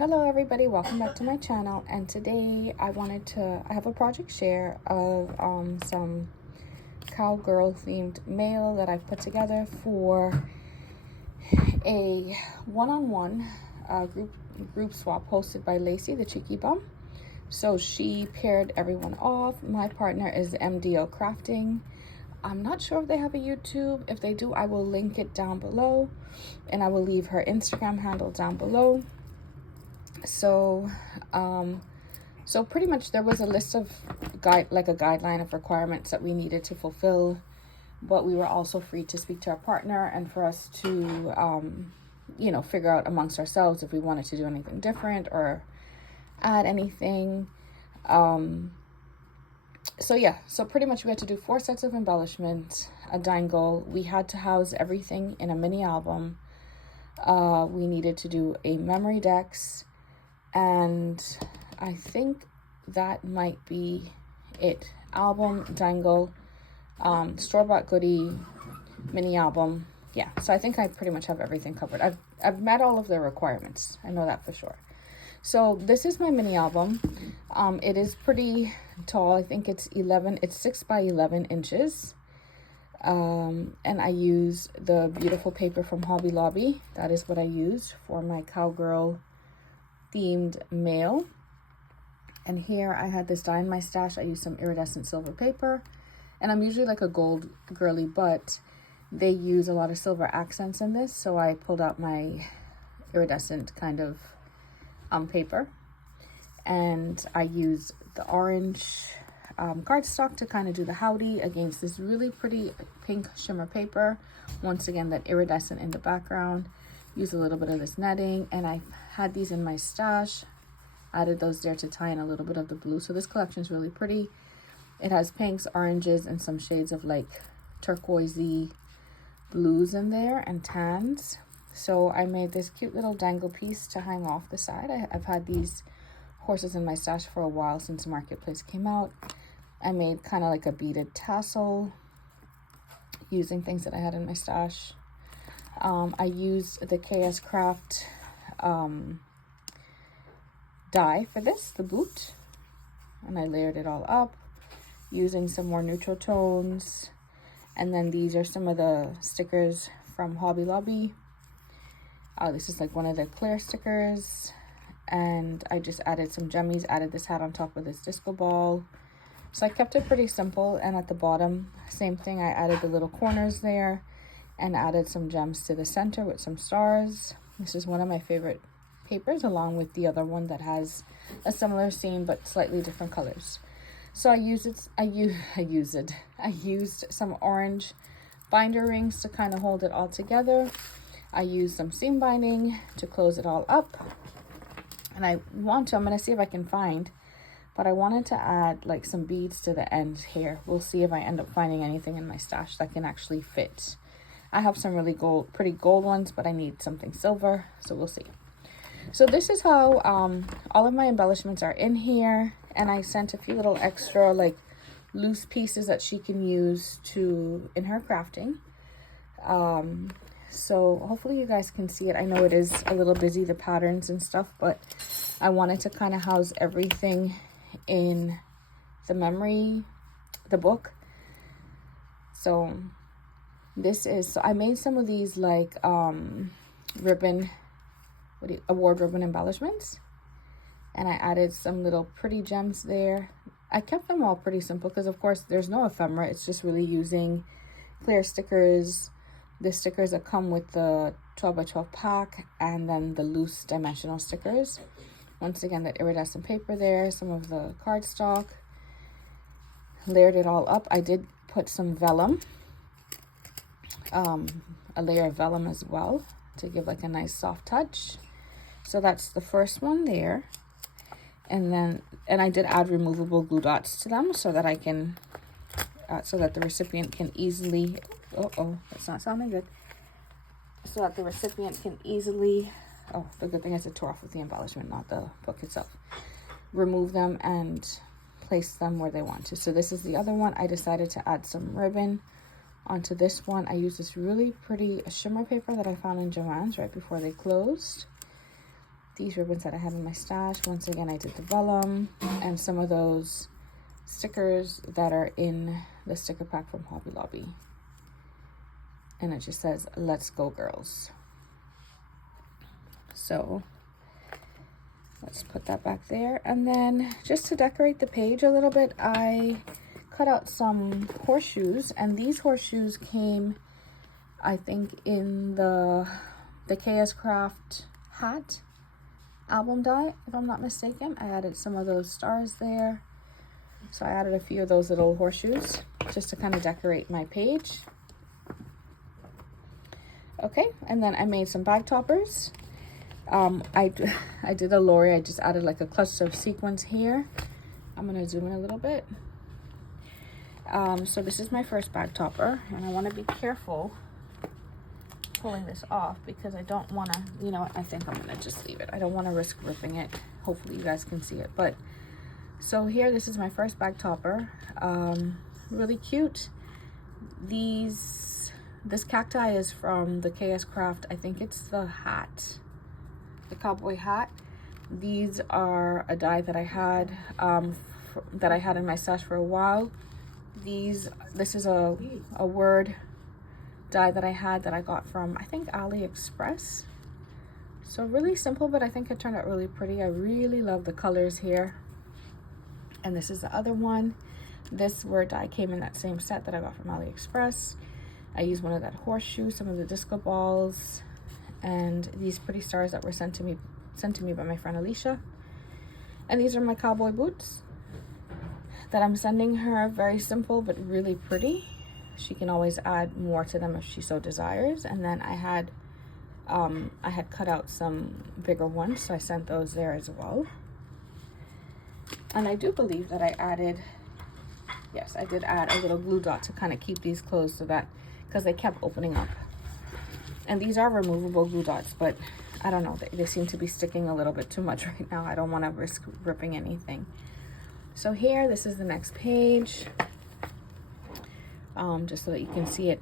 Hello everybody, welcome back to my channel. And today I have a project share of some cowgirl themed mail that I've put together for a one-on-one group swap hosted by Lacey the Cheeky Bum. So she paired everyone off. My partner is MDO Crafting. I'm not sure if they have a YouTube. If they do, I will link it down below, and I will leave her Instagram handle down below. So pretty much there was a list of a guideline of requirements that we needed to fulfill, but we were also free to speak to our partner and for us to figure out amongst ourselves if we wanted to do anything different or add anything. So pretty much we had to do 4 sets of embellishments, a dangle. We had to house everything in a mini album. We needed to do a memory dex, and I think that might be it. Album, dangle, store-bought goodie, mini album. Yeah, so I think I pretty much have everything covered. I've met all of the requirements. I know that for sure. So this is my mini album. It is pretty tall. I think it's 6 by 11 inches. And I use the beautiful paper from Hobby Lobby. That is what I use for my cowgirl themed mail. And here I had this dye in my stash. I used some iridescent silver paper, and I'm usually like a gold girly, but they use a lot of silver accents in this, so I pulled out my iridescent kind of paper, and I used the orange cardstock to kind of do the howdy against this really pretty pink shimmer paper. Once again, that iridescent in the background. Use a little bit of this netting, and I had these in my stash. Added those there to tie in a little bit of the blue. So this collection is really pretty. It has pinks, oranges, and some shades of like turquoisey blues in there, and tans. So I made this cute little dangle piece to hang off the side. I've had these horses in my stash for a while since Marketplace came out. I made kind of like a beaded tassel using things that I had in my stash. I used the KS Craft dye for this, the boot, and I layered it all up using some more neutral tones. And then these are some of the stickers from Hobby Lobby. This is like one of the clear stickers, and I just added some gemmies, added this hat on top of this disco ball. So I kept it pretty simple, and at the bottom, same thing, I added the little corners there and added some gems to the center with some stars. This is one of my favorite papers, along with the other one that has a similar seam but slightly different colors. So I used some orange binder rings to kind of hold it all together. I used some seam binding to close it all up. And I'm going to see if I can find, but I wanted to add like some beads to the end here. We'll see if I end up finding anything in my stash that can actually fit. I have some really pretty gold ones, but I need something silver, so we'll see. So this is how all of my embellishments are in here, and I sent a few little extra like loose pieces that she can use in her crafting. So hopefully you guys can see it. I know it is a little busy, the patterns and stuff, but I wanted to kind of house everything in the book. So I made some of these like award ribbon embellishments, and I added some little pretty gems there. I kept them all pretty simple because of course there's no ephemera. It's just really using clear stickers, the stickers that come with the 12 by 12 pack, and then the loose dimensional stickers. Once again, that iridescent paper there, some of the cardstock, layered it all up. I did put some vellum, a layer of vellum as well, to give like a nice soft touch. So that's the first one there. And I did add removable glue dots to them so that I can, so that the recipient can easily, that's not sounding good. So that the recipient can easily, the good thing is it tore off with the embellishment, not the book itself. Remove them and place them where they want to. So this is the other one. I decided to add some ribbon onto this one. I used this really pretty shimmer paper that I found in Joann's right before they closed. these ribbons that I have in my stash. Once again, I did the vellum and some of those stickers that are in the sticker pack from Hobby Lobby. And it just says, "Let's go girls." So let's put that back there. And then just to decorate the page a little bit, I cut out some horseshoes, and these horseshoes came, I think, in the KS Craft hat album die, if I'm not mistaken. I added some of those stars there. So I added a few of those little horseshoes just to kind of decorate my page. Okay, and then I made some bag toppers. I did a Lori. I just added like a cluster of sequins here. I'm gonna zoom in a little bit. So this is my first bag topper, and I want to be careful pulling this off because I don't want to, you know, I think I'm gonna just leave it. I don't want to risk ripping it. Hopefully you guys can see it. But so here, this is my first bag topper. Really cute. This cacti is from the KS Craft. I think it's the hat, the cowboy hat. These are a die that I had in my stash for a while. This is a word die that I had that I got from, I think, AliExpress. So really simple, but I think it turned out really pretty. I really love the colors here. And this is the other one. This word die came in that same set that I got from AliExpress. I used one of that horseshoe, some of the disco balls, and these pretty stars that were sent to me by my friend Alicia. And these are my cowboy boots that I'm sending her. Very simple but really pretty. She can always add more to them if she so desires. And then I had cut out some bigger ones, so I sent those there as well. And I do believe that I added, yes, I did add a little glue dot to kind of keep these closed, so that, because they kept opening up. And these are removable glue dots, but I don't know, they seem to be sticking a little bit too much right now. I don't want to risk ripping anything. So here, this is the next page, just so that you can see it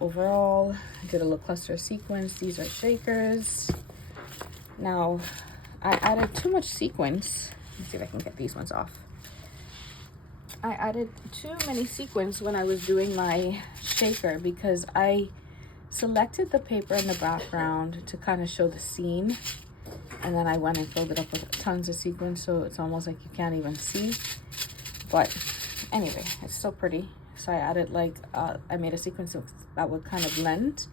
overall. I did a little cluster of sequins. These are shakers. Now, I added too much sequins. Let's see if I can get these ones off. I added too many sequins when I was doing my shaker because I selected the paper in the background to kind of show the scene, and then I went and filled it up with tons of sequins, so it's almost like you can't even see. But anyway, it's still pretty. So I added like I made a sequence that would kind of blend.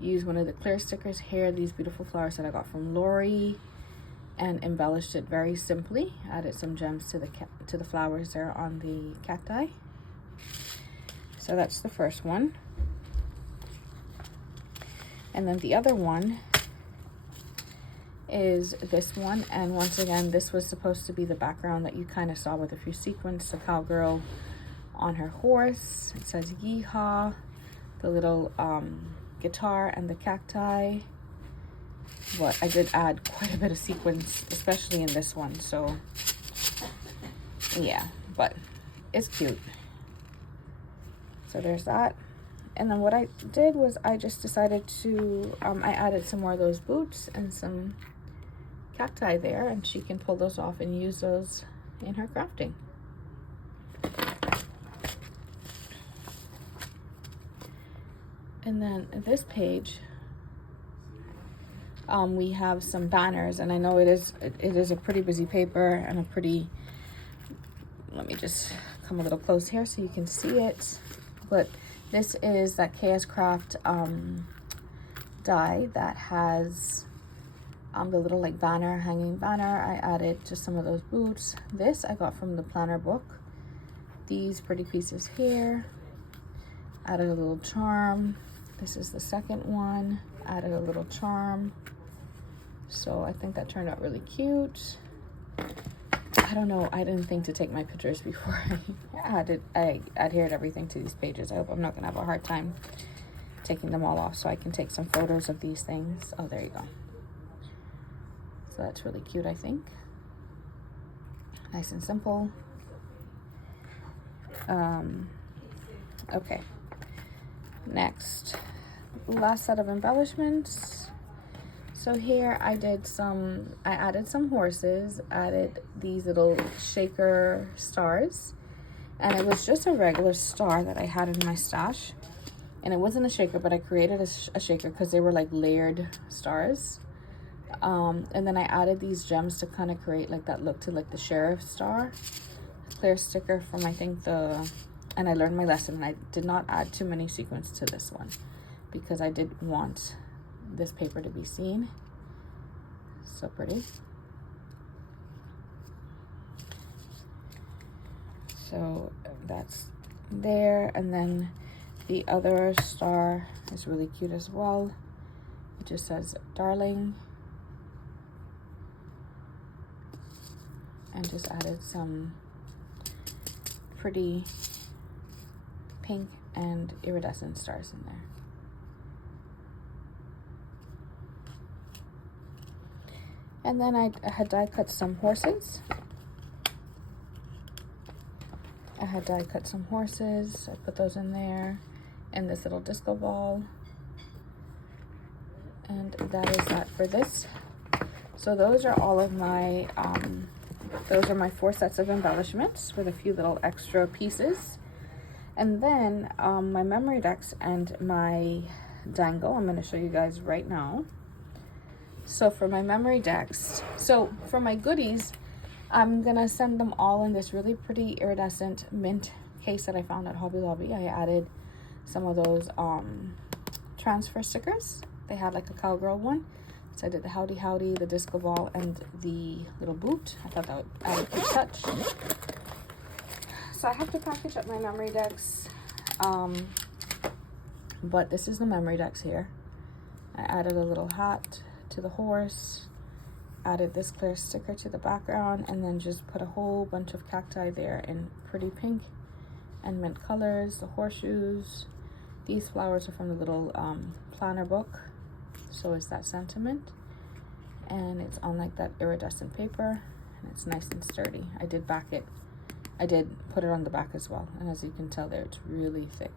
Use one of the clear stickers here, these beautiful flowers that I got from Lori, and embellished it very simply. Added some gems to the flowers there on the cacti. So that's the first one. And then the other one is this one, and once again, this was supposed to be the background that you kind of saw with a few sequins. The cowgirl on her horse. It says yeehaw, the little guitar and the cacti. But I did add quite a bit of sequins, especially in this one, so yeah, but it's cute. So there's that. And then what I did was I just decided to I added some more of those boots and some cacti there, and she can pull those off and use those in her crafting. And then this page, we have some banners, and I know it is a pretty busy paper and a pretty, let me just come a little close here so you can see it. But this is that KS Craft die that has the little like banner, hanging banner. I added just some of those boots. This I got from the planner book. These pretty pieces here. Added a little charm. This is the second one. Added a little charm. So I think that turned out really cute. I don't know, I didn't think to take my pictures before I adhered everything to these pages. I hope I'm not gonna have a hard time taking them all off, so I can take some photos of these things. Oh, there you go. So that's really cute, I think. Nice and simple. Okay. Next, last set of embellishments. So here I added some horses, added these little shaker stars, and it was just a regular star that I had in my stash. And it wasn't a shaker, but I created a shaker because they were like layered stars. And then I added these gems to kind of create like that look to like the sheriff star. Clear sticker from and I learned my lesson, and I did not add too many sequins to this one because I did want this paper to be seen. So pretty. So that's there, and then the other star is really cute as well. It just says darling, and just added some pretty pink and iridescent stars in there. And then I had die cut some horses. I put those in there in this little disco ball. And that is that for this. So those are all of my, those are my 4 sets of embellishments with a few little extra pieces. And then my memory decks and my dangle, I'm going to show you guys right now. So for my memory decks, so for my goodies, I'm going to send them all in this really pretty iridescent mint case that I found at Hobby Lobby. I added some of those transfer stickers. They had like a cowgirl one. So I did the howdy howdy, the disco ball, and the little boot. I thought that would add a good touch. So I have to package up my memory decks. But this is the memory decks here. I added a little hat to the horse, added this clear sticker to the background, and then just put a whole bunch of cacti there in pretty pink and mint colors. The horseshoes, these flowers are from the little planner book, so is that sentiment, and it's on like that iridescent paper, and it's nice and sturdy. I did put it on the back as well, and as you can tell there, it's really thick.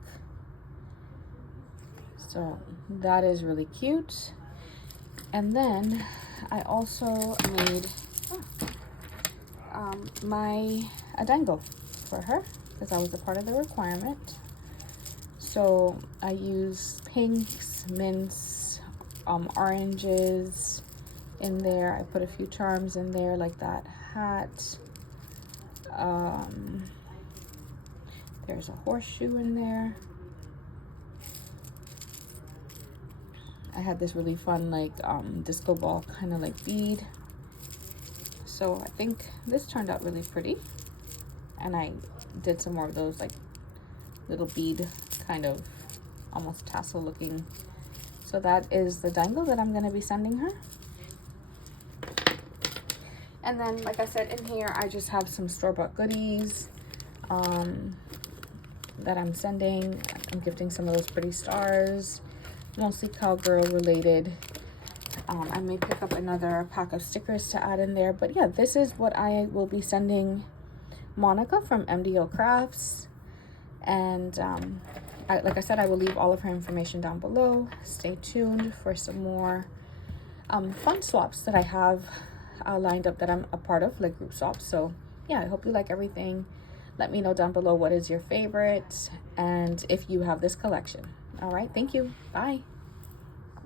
So that is really cute. And then I also made a dangle for her because that was a part of the requirement. So I use pinks, mints, oranges in there. I put a few charms in there like that hat. There's a horseshoe in there. I had this really fun like disco ball kind of like bead. So I think this turned out really pretty. And I did some more of those like little bead kind of almost tassel looking. So that is the dangle that I'm going to be sending her. And then like I said, in here I just have some store-bought goodies that I'm sending. I'm gifting some of those pretty stars, mostly cowgirl related. I may pick up another pack of stickers to add in there, but yeah, this is what I will be sending Monica from MDO Crafts. And like I said, I will leave all of her information down below. Stay tuned for some more fun swaps that I have lined up that I'm a part of, like group swaps. So yeah, I hope you like everything. Let me know down below what is your favorite and if you have this collection. All right, thank you. Bye.